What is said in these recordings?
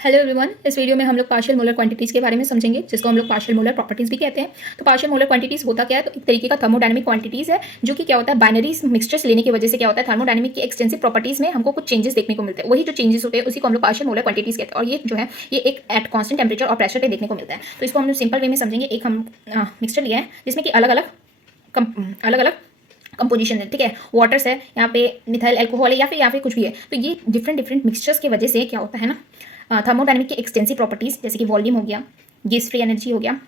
Hello everyone, इस video में हम लोग पार्शियल मोलर क्वांटिटीज़ के बारे में समझेंगे, जिसको हम लोग पार्शियल मोलर प्रॉपर्टीज़ भी कहते हैं। तो पार्शियल मोलर क्वांटिटीज़ होता क्या है? तो एक तरीके का थर्मोडायनेमिक क्वांटिटीज़ है, जो कि क्या होता है, बाइनरी मिक्सचर्स लेने की वजह से क्या होता है, थर्मोडायनेमिक की एक्सटेंसिव प्रॉपर्टीज़ में हमको कुछ चेंजेस देखने को मिलते हैं। वही जो चेंजेस होते हैं उसी को हम लोग पार्शियल मोलर क्वांटिटीज़ कहते हैं। और ये जो है ये एक एट कॉन्स्टेंट टेम्परेचर और प्रेशर पे देखने को मिलता है। तो इसको हम लोग सिंपल वे में समझेंगे। एक हम मिक्सचर लिया है जिसमें कि अलग अलग कंपोजिशन है, ठीक है। वाटर्स है, यहाँ पे मिथाइल अल्कोहल है या फिर कुछ भी है। तो ये डिफरेंट मिक्सचर्स की वजह से क्या होता है ना, थर्मोडायनेमिक की एक्सटेंसिव प्रॉपर्टीज़ जैसे कि वॉल्यूम हो गया, गैस फ्री एनर्जी हो गया,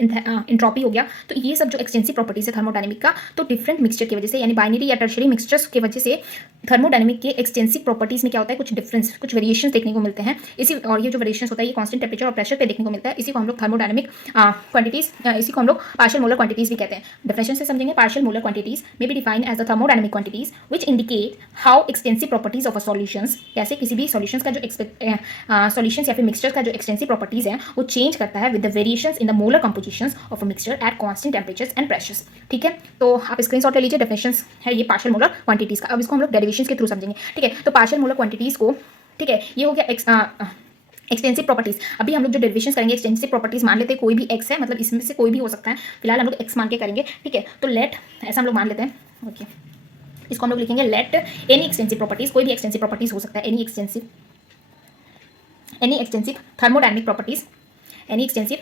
इंट्रॉपी हो गया। तो ये सब जो एक्सटेंसिव प्रॉपर्टीज है थर्मोडायनेमिक का, तो डिफरेंट मिक्सचर की वजह से यानी बाइनरी या टर्शरी मिक्सचर्स की वजह से थर्मोडायनेमिक के एक्सटेंसिव प्रॉपर्टीज में क्या होता है, कुछ डिफरेंस, कुछ वेरिएशंस देखने को मिलते हैं। इसी और ये जो वेरिएशंस होता है ये कांस्टेंट टेम्परेचर और प्रेशर पे देखने को मिलता है। इसी को हम लोग थर्मोडायनेमिक क्वांटिटीज, इसी को हम लोग पार्शियल मोलर क्वांटिटीज भी कहते हैं। डेफिनेशन से समझेंगे। पार्शियल मोलर क्वांटिटीज में be defined as the thermodynamic quantities which indicate how extensive properties of a solutions, कैसे किसी भी सॉल्यूशंस का जो सॉल्यूशंस या फिर मिक्सचर का जो एक्सटेंसिव प्रॉपर्टीज है वो चेंज करता है with the variations in the molar compositions of a mixture at constant temperatures and pressures. ठीक है, तो आप स्क्रीनशॉट ले लीजिए। डेफिनेशंस है ये पार्शियल मोलर क्वांटिटीज का। अब इसको हम लोग डेरिवेशंस के थ्रू समझेंगे। ठीक है, तो पार्शियल मोलर क्वांटिटीज को, ठीक है, ये हो गया एक्सटेंसिव प्रॉपर्टीज। अभी हम लोग जो डेरिवेशंस करेंगे, एक्सटेंसिव प्रॉपर्टीज मान लेते हैं कोई भी एक्स है, मतलब इसमें से कोई भी हो सकता है। फिलहाल हम लोग एक्स मान के करेंगे। ठीक है, तो लेट ऐसा हम लोग मान लेते हैं। ओके, इसको हम लोग लिखेंगे लेट एनी एक्सटेंसिव प्रॉपर्टीज। कोई भी एक्सटेंसिव प्रॉपर्टीज हो सकता है, any extensive thermodynamic properties, any extensive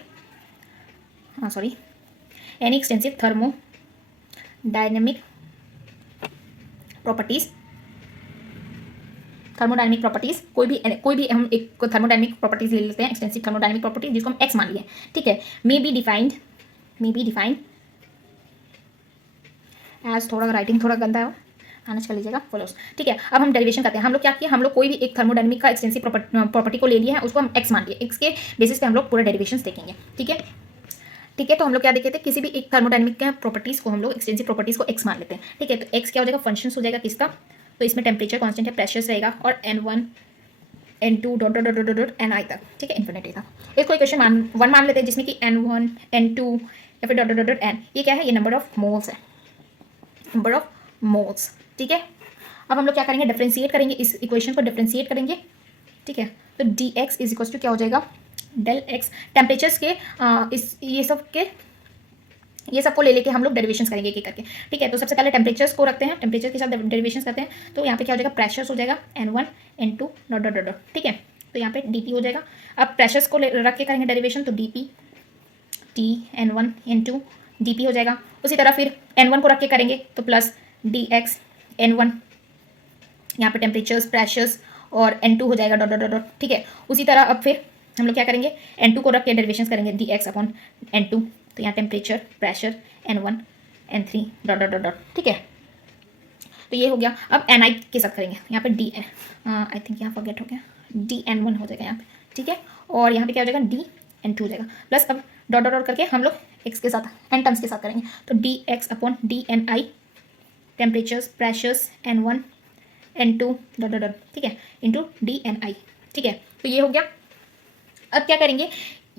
thermodynamic properties, कोई भी हम एक थर्मोडायनेमिक प्रॉपर्टीज ले लेते हैं, एक्सटेंसिव थर्मोडायनेमिक प्रॉपर्टीज, जिसको हम एक्स मान लिए। ठीक है, मे बी डिफाइंड एज, थोड़ा राइटिंग थोड़ा गंदा है, मैनेज कर लीजिएगा, फॉलोस। ठीक है, अब हम डेरिवेशन करते हैं। हम लोग क्या किया, हम लोग कोई भी एक थर्मोडायनेमिक का एक्सटेंसिव प्रॉपर्टी को ले लिया है, उसको हम एक्स मान लिए। एक्स के बेसिस पे हम लोग पूरे डेरिवेशंस देखेंगे। ठीक है, तो हम लोग क्या देखे थे, किसी भी एक थर्मोडायनेमिक के प्रॉपर्टीज को हम लोग एक्सटेंसिव प्रॉपर्टीज को एक्स मान लेते हैं। ठीक है, तो एक्स क्या हो जाएगा, फंक्शन हो जाएगा किसका, तो इसमें टेम्परेचर कांस्टेंट है, प्रेशर्स रहेगा, और N1 N2 dot dot dot dot dot Ni तक। ठीक है, इन्फिनिटी तक। इसको इक्वेशन वन मान लेते हैं, जिसमें कि N1 N2 या फिर डॉट डॉट डॉट N, ये क्या है, ये नंबर ऑफ मोल्स है, नंबर ऑफ मोल्स। ठीक है, अब हम लोग क्या करेंगे, डिफरेंशिएट करेंगे, इस इक्वेशन को डिफरेंशिएट करेंगे। ठीक है, तो dx इज इक्वल टू क्या हो जाएगा, डेल एक्स। टेम्परेचर्स के ये सबको ले लेके हम लोग डेरिवेशंस करेंगे एक एक करके। ठीक है, तो सबसे पहले टेम्परेचर्स को रखते हैं, टेम्परेचर के साथ डेरिवेशंस करते हैं। तो यहाँ पे क्या हो जाएगा, प्रेशर्स हो जाएगा N1 N2 dot dot dot. ठीक है, तो यहाँ पे dp हो जाएगा। अब प्रेशर्स को रख के करेंगे डेरिवेशन, तो dp t N1 N2 dp हो जाएगा। उसी तरह फिर N1 को रख के करेंगे तो प्लस dx N1, यहाँ पे टेम्परेचर्स, प्रेशर्स, और N2 हो जाएगा डॉट डॉट डॉट। ठीक है, उसी तरह अब फिर हम लोग क्या करेंगे, N2 को रख के डेरिवेशंस करेंगे dx अपॉन N2। तो यहाँ temperature, pressure, N1 N3 dot dot dot dot. ठीक है, तो ये हो गया। अब Ni के साथ करेंगे, यहाँ पे डी आई थिंक यहाँ फॉरगेट हो गया, dN1 हो जाएगा यहाँ पे। ठीक है, और यहाँ पे क्या हो जाएगा, dN2 हो जाएगा। प्लस अब डॉट डॉट डॉट करके हम लोग एक्स के साथ, एन टर्म्स के साथ करेंगे, तो dx upon dNi, temperatures, pressures, N1 N2 dot dot dot. ठीक है, इंटू dNi। ठीक है, तो ये हो गया। अब क्या करेंगे,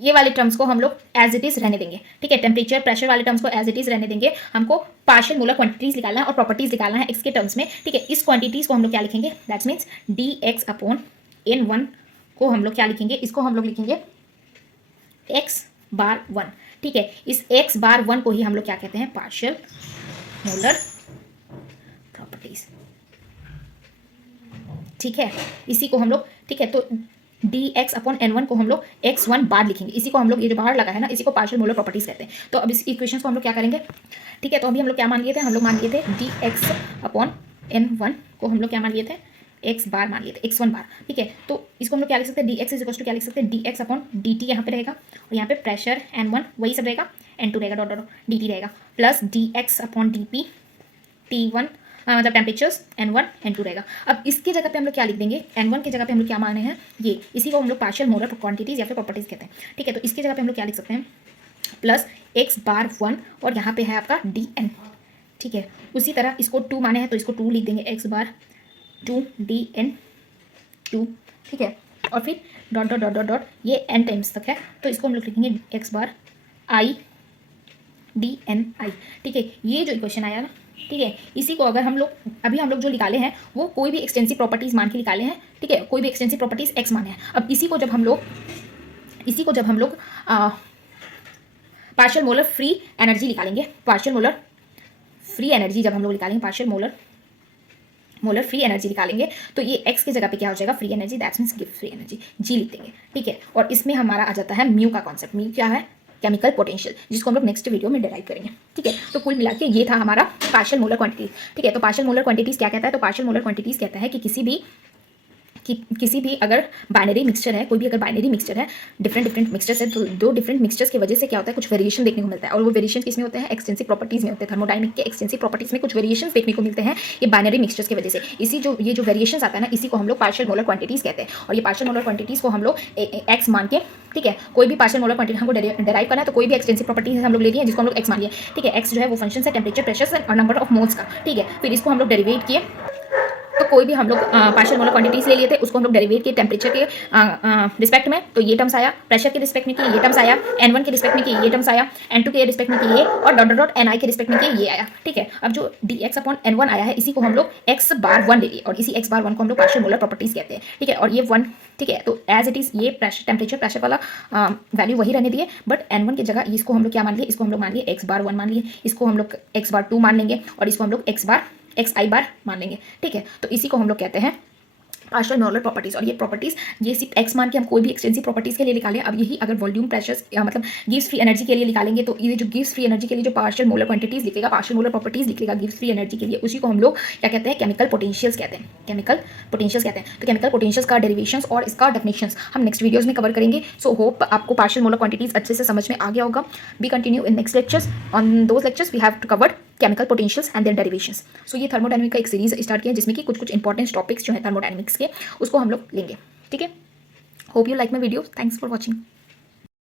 ये वाले टर्म्स को हम लोग एज इट इज रहने देंगे। ठीक है, टेम्परेचर, प्रेशर वाले टर्म्स को एज इट इज रहने देंगे। हमको पार्शियल मोलर क्वांटिटीज निकालना है और प्रॉपर्टीज निकालना है एक्स के टर्म्स में। ठीक है, इस क्वांटिटीज को हम लोग क्या लिखेंगे, that's means dx upon N1 को हम लोग क्या लिखेंगे, इसको हम लोग लिखेंगे x बार 1। ठीक है, इस x बार 1 को ही हम लोग क्या कहते हैं, पार्शियल मोलर प्रॉपर्टीज। ठीक है, इसी को हम लोग, ठीक है, तो dx अपॉन N1 को हम लोग x1 बार लिखेंगे। इसी को हम लोग, ये जो बाहर लगा है ना, इसी को पार्शियल मोलर प्रॉपर्टीज कहते हैं। तो अब इस इक्वेशन को हम लोग क्या करेंगे। ठीक है, तो अभी हम लोग क्या मान लिए थे, हम लोग मान लिए थे dx अपॉन N1 को हम लोग क्या मान लिए थे, x बार मान लिए थे, x1 बार। ठीक है, तो इसको हम लोग क्या लिख सकते हैं, dx इज इक्वल टू क्या लिख सकते हैं, dx अपॉन dt यहाँ पे रहेगा, और यहाँ पे प्रेशर N1 वही सब रहेगा, N2 रहेगा, डॉट डॉट dt रहेगा, plus dx upon dp T1 मतलब टेम्परेचर्स N1 N2 रहेगा। अब इसकी जगह पे हम लोग क्या लिख देंगे, N1 की जगह पे हम लोग क्या माने हैं, ये, इसी को हम लोग पार्शियल मोलर क्वांटिटीज या फिर प्रॉपर्टीज कहते हैं। ठीक है, तो इसकी जगह पे हम लोग क्या लिख सकते हैं, प्लस x बार 1, और यहाँ पे है आपका dN। ठीक है, उसी तरह इसको 2 माने हैं तो इसको 2 लिख देंगे, x बार 2 dN2। ठीक है, और फिर dot dot dot dot dot, ये n टाइम्स तक है, तो इसको हम लोग लिखेंगे x बार i dNi। ठीक है, ये जो इक्वेशन आया ना, ठीक है। इसी को अगर हम लोग अभी हम लोग जो निकाले हैं वो कोई भी एक्सटेंसिव प्रॉपर्टीज मान के निकाले हैं, ठीक है, कोई भी एक्सटेंसिव प्रॉपर्टीज एक्स माने हैं। अब इसी को जब हम लोग पार्शियल मोलर फ्री एनर्जी निकालेंगे, पार्शियल मोलर फ्री एनर्जी जब हम लोग निकालेंगे, पार्शियल मोलर फ्री एनर्जी निकालेंगे, तो ये एक्स की जगह पे क्या हो जाएगा, free energy, that's means give free energy, G लिख देंगे, ठीक है। और इसमें हमारा आ जाता है म्यू का कॉन्सेप्ट। म्यू क्या है, केमिकल पोटेंशियल, जिसको हम लोग नेक्स्ट वीडियो में डिराइव करेंगे, ठीक है। तो कुल मिला के ये था हमारा पार्शियल मोलर क्वांटिटीज, ठीक है। तो पार्शियल मोलर क्वांटिटीज क्या कहता है, तो पार्शियल मोलर क्वांटिटीज कहता है कि किसी भी अगर बाइनरी मिक्सचर है, कोई भी अगर बाइनरी मिक्सचर है, डिफरेंट मिक्सचर्स है, तो दो डिफरेंट मिक्सचर्स की वजह से क्या होता है, कुछ वेरिएशन देखने को मिलता है। और वो वेरिएशन किसमें होते हैं, एक्सटेंसिव प्रॉपर्टीज में होते हैं। थर्मोडायनेमिक के एक्सटेंसिव प्रॉपर्टीज में कुछ वेरिएशन देखने को मिलते हैं ये बाइनरी मिक्सचर्स की वजह से। ये जो वेरिएशन आता है ना, इसी को हम लोग पार्शियल मोलर क्वांटिटीज कहते हैं। और ये पार्शियल मोलर क्वांटिटीज को हम लोग एक्स मान के, ठीक है, कोई भी पार्शियल मोलर क्वांटिटी हमको डेराइव करना है, तो कोई भी एक्सटेंसिव प्रॉपर्टीज हम लोग ले लिए जिसको हम लोग एक्स मान लिए, ठीक है। एक्स जो है वो फंक्शन है टेम्परेचर, प्रेशर और नंबर ऑफ मोल्स का, ठीक है। फिर इसको हम लोग डेरिवेट किए, तो कोई भी हम लोग पार्शियल मोलर क्वांटिटीज ले लिए थे, उसको हम लोग डेरिवेट किए टेम्परेचर के रिस्पेक्ट में, तो ये टर्म्स आया, प्रेशर के रिस्पेक्ट में किए ये टर्म्स आया, N1 के रिस्पेक्ट में किए ये टर्म्स आया, N2 के रिस्पेक्ट में किए और डॉट डॉट NI के रिस्पेक्ट में किए ये आया, ठीक है। अब जो dx/N1 आया है, इसी को हम लोग x/1 ले लिए और इसी x/1 को हम लोग पार्शियल मोलर प्रॉपर्टीज कहते हैं, ठीक है। और ये 1, ठीक है, तो एज इट इज ये प्रेशर, टेम्परेचर प्रेशर वाला वैल्यू वही रहने दिए, बट N1 की जगह इसको हम लोग क्या मान लिए, इसको हम लोग मान लिए x/1 मान लिए, इसको हम लोग x/2 मान लेंगे और इसको हम लोग xi मान लेंगे, ठीक है। तो इसी को हम लोग कहते हैं पार्शियल मोलर प्रॉपर्टीज। और ये प्रॉपर्टीज ये सिर्फ एक्स मान के हम कोई भी एक्सटेंसिव प्रॉपर्टीज के लिए निकालें। अब यही अगर वॉल्यूम प्रेशर मतलब गिव्स फ्री एनर्जी के लिए निकालेंगे, तो ये जो गिव्स फ्री एनर्जी के लिए जो पार्शियल मोलर क्वांटिटीज लिखेगा, पार्शियल मोलर प्रॉपर्टीज लिखेगा गिव्स फ्री एनर्जी के लिए, उसी को हम लोग क्या कहते हैं, केमिकल पोटेंशियल्स कहते हैं, केमिकल पोटेंशियल्स कहते हैं। तो केमिकल पोटेंशियल्स का डेरिवेशंस और इसका डेफिनेशंस हम नेक्स्ट वीडियोज में कवर करेंगे। सो होप आपको पार्शियल मोलर क्वांटिटीज अच्छे से समझ में आ गया होगा। We continue in next lectures, on those lectures we have to cover chemical potentials and their derivations. So ये थर्मोडायनेमिक का एक सीरीज स्टार्ट किया जिसमें कि कुछ इंपॉर्टेंट टॉपिक्स जो है थर्मोडायनेमिक्स के, उसको हम लोग लेंगे, ठीक है। Hope you like my video, thanks for watching.